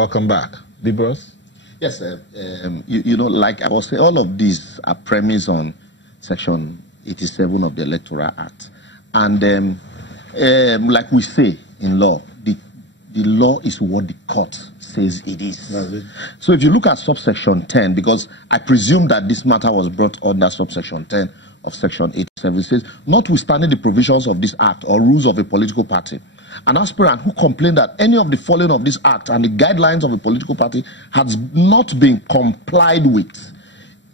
Welcome back. Dibros? Yes, you know, like I was saying, all of these are premised on Section 87 of the Electoral Act. And like we say in law, the law is what the court says it is. That's it. So if you look at subsection 10, because I presume that this matter was brought under subsection 10 of Section 87, it says, notwithstanding the provisions of this act or rules of a political party, an aspirant who complained that any of the following of this act and the guidelines of a political party has not been complied with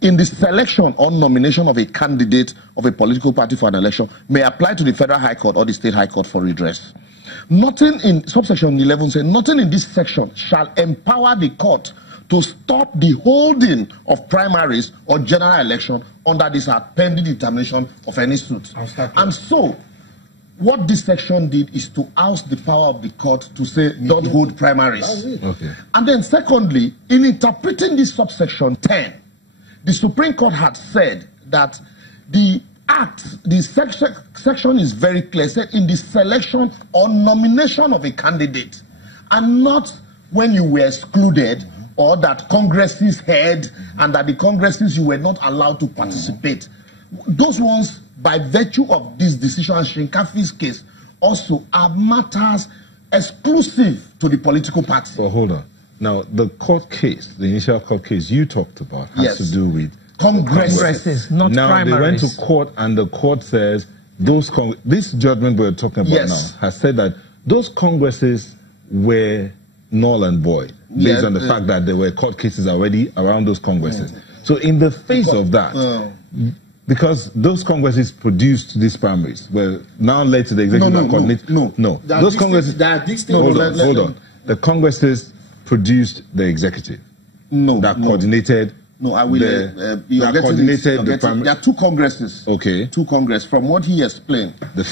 in the selection or nomination of a candidate of a political party for an election may apply to the Federal High Court or the State High Court for redress. Nothing in subsection 11 says, nothing in this section shall empower the court to stop the holding of primaries or general election under this act pending determination of any suit. And so, what this section did is to oust the power of the court to say, don't hold primaries. Okay. And then secondly, in interpreting this subsection 10, the Supreme Court had said that the act, the section is very clear, said in the selection or nomination of a candidate, and not when you were excluded or that congresses had and that the congresses you were not allowed to participate. Those ones, by virtue of this decision, Shinkafi's case, also are matters exclusive to the political party. Well, hold on. Now, the court case, the initial court case you talked about, has to do with congresses, not now, primaries. They went to court, and the court says those this judgment we're talking about now has said that those congresses were null and void based on the fact that there were court cases already around those congresses. So, in the face of that, because those congresses produced these primaries, well, now led to the executive coordinate. No. Those congresses. Hold on. The congresses produced the executive. That coordinated. No, I will. There are two congresses. Okay. Two congresses. From what he explained, the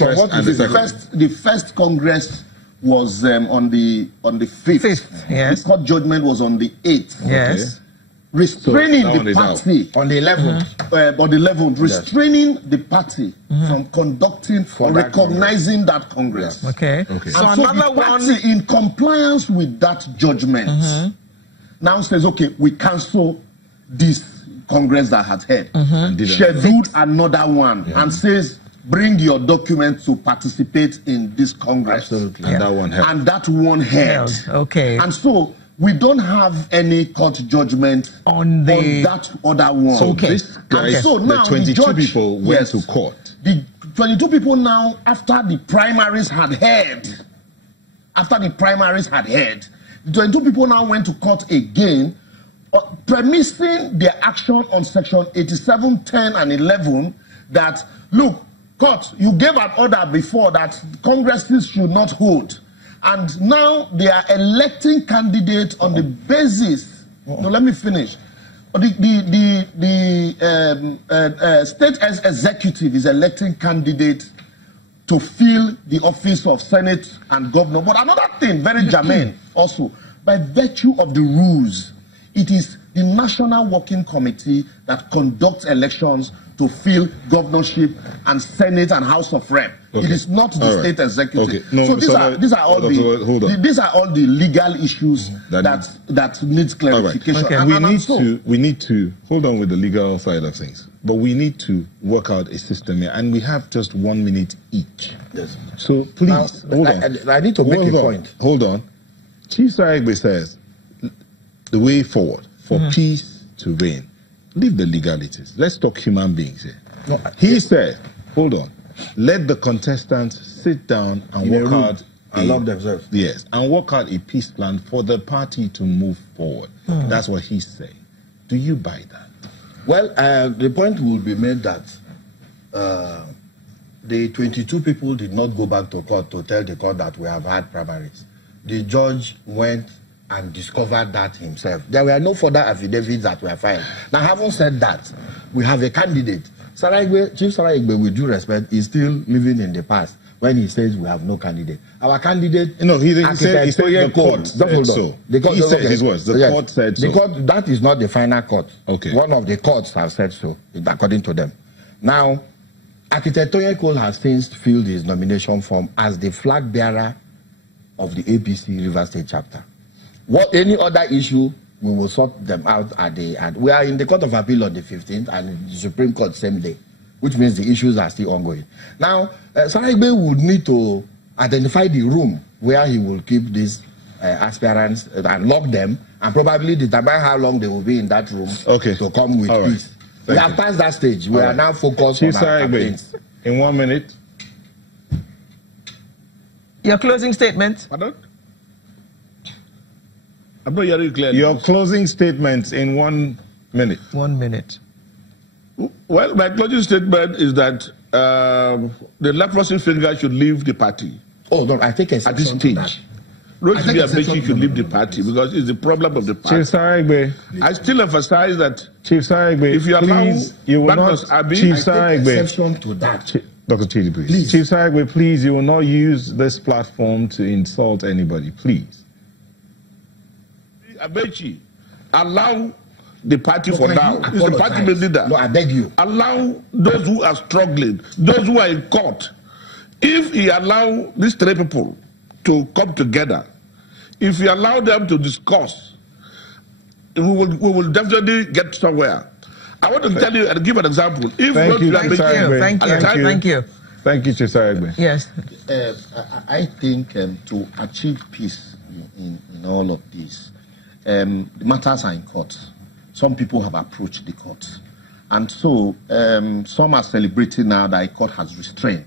first congress was on the 5th. Yes. The court judgment was on the 8th. Yes. Okay. Restraining the party on the 11th. On the 11th, restraining the party from conducting or recognizing that congress. Okay. And so another one in compliance with that judgment now says, okay, we cancel this congress that had held, scheduled another one, and says, bring your documents to participate in this congress. Absolutely. And that one held. And that one held. Okay. And so we don't have any court judgment on that other one. So this guy, so now the 22 people went to court. The 22 people now, after the primaries had held, the 22 people now went to court again, premising their action on section 87, 10, and 11 that, look, court, you gave an order before that congresses should not hold. And now they are electing candidates on the basis. No, let me finish. The state executive is electing candidates to fill the office of Senate and governor. But another thing, very germane also, by virtue of the rules, it is the National Working Committee that conducts elections to fill governorship and Senate and House of Rep. It is not the state executive. Okay. No, so these are all the legal issues that needs clarification. Okay. We need to hold on with the legal side of things, but we need to work out a system here, and we have just 1 minute each. Yes. So please hold on. I need to make a point. Hold on. Chief Saragbe says the way forward for peace to reign. Leave the legalities. Let's talk human beings here. No, he said, hold on, let the contestants sit down and work out themselves. Yes, and work out a peace plan for the party to move forward. That's what he's saying. Do you buy that? Well, the point will be made that the 22 people did not go back to court to tell the court that we have had primaries. The judge went and discovered that himself. There were no further affidavits that were filed. Now, having said that, we have a candidate. Chief Saragbe, with due respect, is still living in the past when he says we have no candidate. Our candidate... No, he said the court said so. He said his words. The court said so. The court, that is not the final court. Okay. One of the courts have said so, according to them. Now, Architect Toye has since filled his nomination form as the flag bearer of the APC River State chapter. What any other issue, we will sort them out and we are in the Court of Appeal on the 15th and the Supreme Court same day, which means the issues are still ongoing. Now, Saragbe would need to identify the room where he will keep these aspirants and lock them, and probably determine how long they will be in that room to come with peace. We have passed that stage. We are now focused on our campaigns. In 1 minute. Your closing statement. Pardon? I'm not hearing clearly. Your closing statements in 1 minute. 1 minute. Well, my closing statement is that the leprosy finger should leave the party. Oh, no, I think at this stage. Rotimi Amechi should leave the party because it's the problem of the party. Chief Saragbe. I still emphasize that Chief Saragbe, if you allow you will not, Chief Saragbe, exception to that. Dr. Chidi, please. Chief Saragbe, please, you will not use this platform to insult anybody, please. Amechi, allow the party for now. He's the party leader. No, I beg you. Allow those who are struggling, those who are in court. If he allow these three people to come together, if you allow them to discuss, we will definitely get somewhere. I want to tell you and give an example. If Thank you. Thank you, Chief Saragbe. Yes. I think to achieve peace in all of this, the matters are in court. Some people have approached the court. And so some are celebrating now that a court has restrained,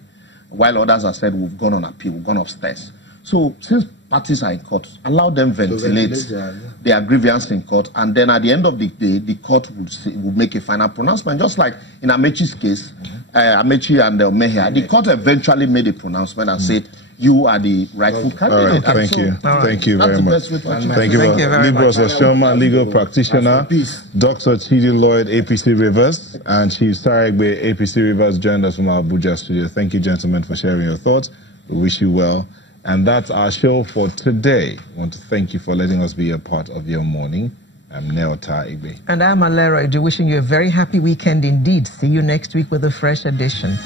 while others have said we've gone on appeal, we've gone upstairs. So since parties are in court, allow them ventilate their grievance in court, and then at the end of the day, the court will make a final pronouncement. Just like in Amechi's case, Amechi and Mehia, the court eventually made a pronouncement and said, you are the rightful candidate. All right, thank you. Thank you very much. Thank you very much. Libros Oshoma, legal practitioner, Dr. Chidi Lloyd, APC Rivers, and Chief Saragbe, APC Rivers, joined us from our Abuja studio. Thank you, gentlemen, for sharing your thoughts. We wish you well. And that's our show for today. I want to thank you for letting us be a part of your morning. I'm Neota Igbe. And I'm Alera Edu, wishing you a very happy weekend indeed. See you next week with a fresh edition.